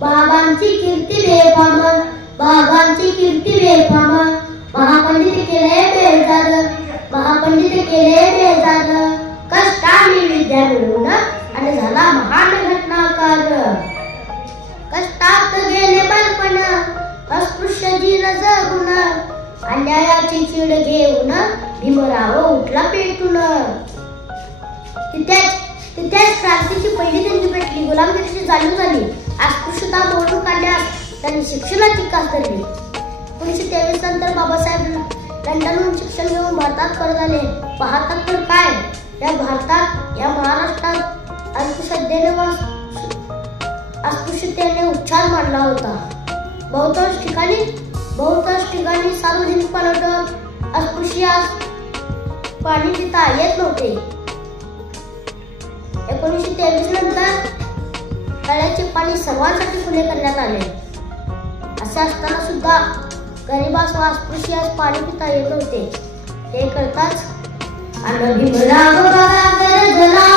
बाबांची कीर्ती बेफाम, बाबांची कीर्ती बेफाम, महापंडित केले बेजाद, महापंडित केले बेजाद, कष्टाने विद्या मिळवून आणि झाला महान घटनाकार. कष्टात गेले बालपण, अस्पृश्य जीन जगून, अन्यायाची चीड घेऊन भीमराव उठला पेटून. तिथेच क्रांतीची पहिली देणगी पेटली, गुलामगिरीची जाणीव झाली, अस्पृश्यता मोडून काढण्यास त्यांनी शिक्षणाची कास धरली. 1923 नंतर बाबासाहेब लंडनहून शिक्षण घेऊन भारतात परत आले. भारतात तर काय, या भारतात, या महाराष्ट्रात अंधश्रद्धेने व अस्पृश्यतेने उच्चार मांडला होता. बहुतांश ठिकाणी सार्वजनिक पाण्यात अस्पृश्यास पाणी पिता येत नव्हते. 1923 नंतर तळ्याचे पाणी सर्वांसाठी खुले करण्यात आले. असे असताना सुद्धा गरिबास व अस्पृश्यास पाणी पिता येत नव्हते. हे करताच भीमराव बघा गरजला,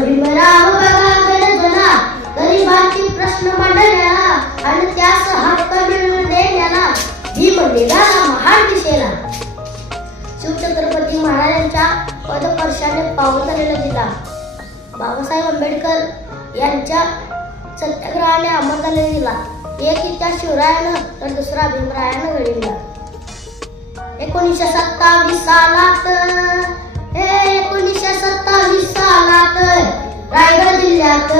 भीमराव बघा गरजला, गरिबांची प्रश्न मांडण्याला आणि त्यास हक्क मिळवून देण्याला भीम निघाला महाड दिशेला. शिवछत्रपती महाराजांच्या पदस्पर्शाने पावसाळ्याला दिला. बाबासाहेब आंबेडकर यांच्या सत्याग्रहाने अमृताला दिला. एक त्या शिवरायानं तर दुसरा भीमरायानं घडविला. 1927 सालात 1927 सालात रायगड जिल्ह्यात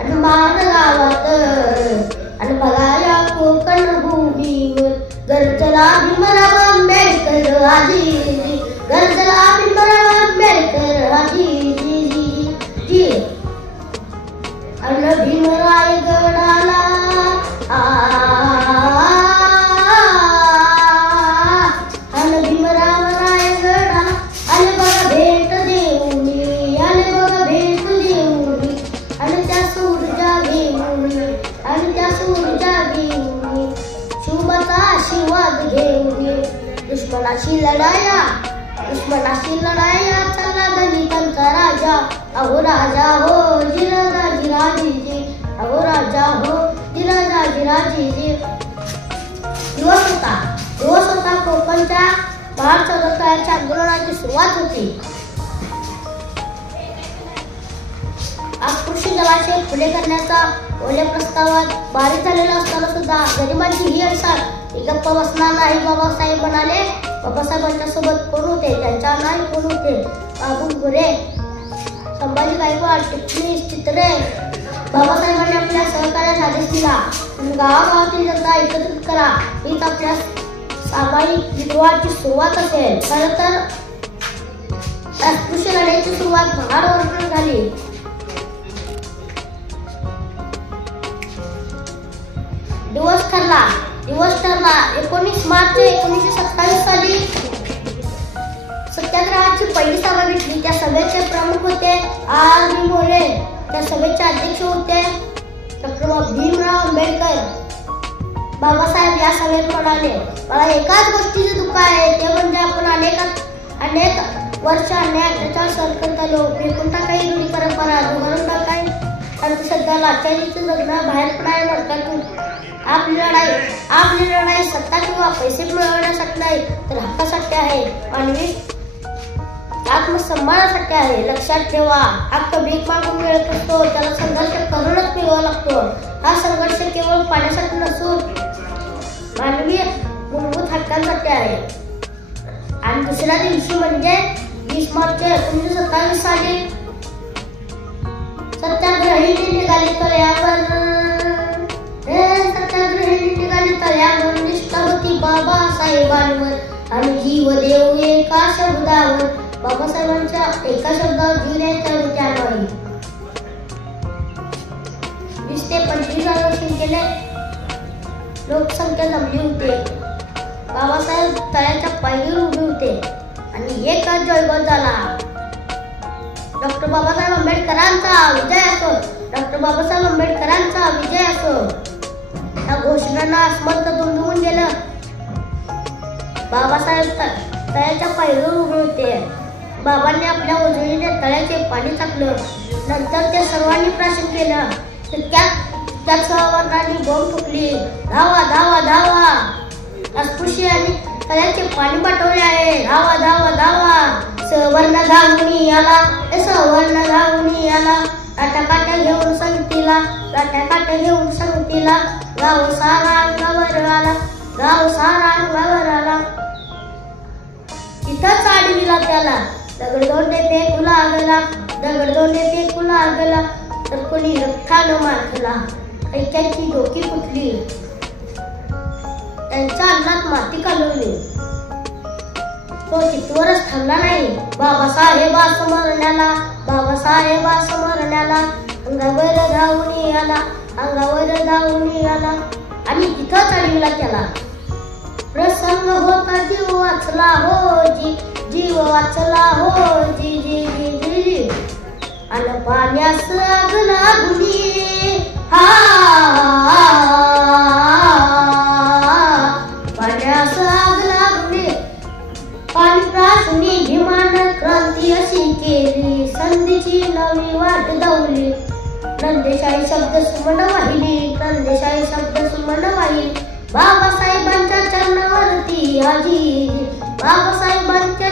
आणि मान गावात आणि बघाया कोकण भूमीवर गरजला भीमराव आंबेडकर आजी, गरजला भीमराव आंबेडकर आजी जी. आणि भीमराय गडाला आणि भीमराव रायगडा आले बघा भेट देऊनी, आले बघा भेट देऊनी आणि त्या ऊर्जा घेऊनी, आणि त्या ऊर्जा घेऊनी शुभचा आशीर्वाद घेऊनी. दुश्मनाशी लढाया चालला दलितांचा राजा, अहो राजा हो जिराजीजी, अहो राजा हो जिराजीजी. दिवस होता कोकणच्या महाड चौदकाच्या आंदोलनाची सुरुवात होती. अस्पृश्य जलाशय खुले करण्याचा ओल्या प्रस्तावात बारीक झालेला असताना सुद्धा गरिबांची ही अडचण गप्प बसणार नाही. बाबासाहेब म्हणाले. बाबासाहेबांच्या सोबत कोण होते, त्यांच्या नाही कोण होते, बाबू गोरे, संभाजी गायकवाड, टिपणीस चित्रे. बाबासाहेबांनी आपल्या सहकार्यास आदेश दिला, गावागावातील जनता एकत्रित करा, हीच आपल्या सामायिक विद्रोहाची सुरुवात असेल. खरं तर अस्पृश्य लढ्याची सुरुवात महाडवरून झाली. दिवस ठरला 19 मार्च 1927 साली सत्याग्रहाची पहिली सभा घेतली. त्या सभेचे प्रमुख होते आर. बी. मोरे. त्या सभेचे अध्यक्ष होते डॉ. भीमराव आंबेडकर. बाबासाहेब या सभेत म्हणाले, मला एकाच गोष्टीचे दुःख आहे, ते म्हणजे आपण अनेक वर्ष अन्याय अत्याचार सहन करत आलो. फेकून टाकाई रूढी परंपरा, जुगारून टाकाय अंधश्रद्धा, लाचारीचं जगणं, बाहेर पडाय मडकातून. आपली लढाई सत्ता किंवा पैसे मिळवण्यासाठी नाही, तर हक्कासाठी आहे, मानवी आत्मसन्मानासाठी आहे. लक्षात ठेवा, हक्क भीक मागून मिळत असतो, त्याला संघर्ष करूनच मिळवावा लागतो. हा संघर्ष केवळ पाण्यासाठी नसून मानवी मूलभूत हक्कांसाठी आहे. आणि दुसऱ्या दिवशी म्हणजे 20 मार्च 1927 साली सत्याग्रही निघाली तळ्यावर, निष्ठा होती बाबासाहेबांवर आणि जीव देऊ एका शब्दावर. बाबासाहेबांच्या एका शब्दावर जीव द्यायचा विचार. 20 ते 25,000 संख्येने लोकसंख्या जमली होती. बाबासाहेब तळ्याच्या पायरीवर उभे होते आणि एकच जयघोष झाला, डॉक्टर बाबासाहेब आंबेडकरांचा विजय असो, डॉक्टर बाबासाहेब आंबेडकरांचा विजय असो. या घोषणांना आसमंत दुमदुमून गेलं. बाबासाहेब तळ्याच्या पायरीवर उभे होते. बाबांनी आपल्या उजळीने तळ्याचे पाणी टाकलं. नंतर ते सर्वांनी प्राशन केलं. त्यात सवर्णांनी बोंब फुकली. धावा धावा धावा, अस्पृश्यांनी तळ्याचे पाणी पाठवले आहे. धावा धावा धावा. सवर्ण धावून आला, सवर्ण धावून आला. काट्या घेऊन संगतीला, काट्या घेऊन संगतीला. गाव सारा अंगावर आला, गाव सारा अंगावर आला. तिथंच आडविला त्याला दगडधोंडे फेकू लागला, दगडधोंडे फेकू लागला. तर कोणी रक्तानं मारला, ऐक्यांची डोकी फुटली. त्यांच्या अन्नात माती कालवली. तो तिथवरच थांबला नाही. बाबासाहेब स्मरण्याला, बाबासाहेब स्मरण्याला. अंगावर धावून आला, अंगावर धावून आला. आणि तिथंच अडविला त्याला. प्रसंग होता जीव वाचला हो जी, जीव वाचला हो जी जी जी जी जी. अन पाण्यास आग लागली, हा पाण्यास आग लागली. पाणी प्रासुनी भीमानं क्रांती अशी केली. संधीची नवी वाट धावली. नंदेशाही शब्द सुमन वाहिली, नंदेशाही शब्द सुमन वाहिली. बाबासाहेबांच्या चरणावरती आजी, बाबासाहेबांच्या